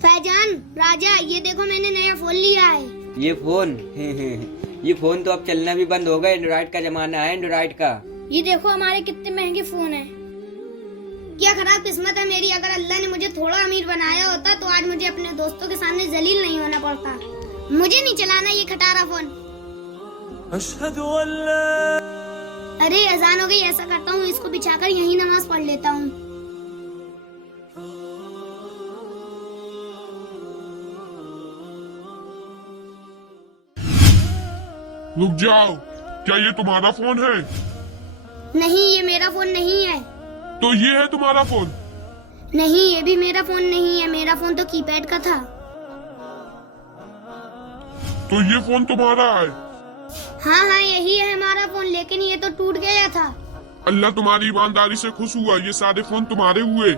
फैजान, राजा, ये देखो मैंने नया फोन लिया है। ये फोन ये फोन तो अब चलना भी बंद हो गया। एंड्रॉइड का जमाना है, एंड्रॉइड का। ये देखो हमारे कितने महंगे फोन हैं। क्या खराब किस्मत है मेरी। अगर अल्लाह ने मुझे थोड़ा अमीर बनाया होता तो आज मुझे अपने दोस्तों के सामने जलील नहीं होना पड़ता। मुझे नहीं चलाना ये खटारा फोन। अरे अजान हो गई, ऐसा करता हूँ इसको बिछाकर यहीं नमाज पढ़ लेता हूँ। रुक जाओ, क्या ये तुम्हारा फोन है? नहीं, ये मेरा फोन नहीं है। तो ये है तुम्हारा फोन? नहीं, ये भी मेरा फोन नहीं है। मेरा फोन तो कीपैड का था। तो ये फोन तुम्हारा है? हाँ हाँ, यही है हमारा फोन, लेकिन ये तो टूट गया था। अल्लाह तुम्हारी ईमानदारी से खुश हुआ, ये सारे फोन तुम्हारे हुए।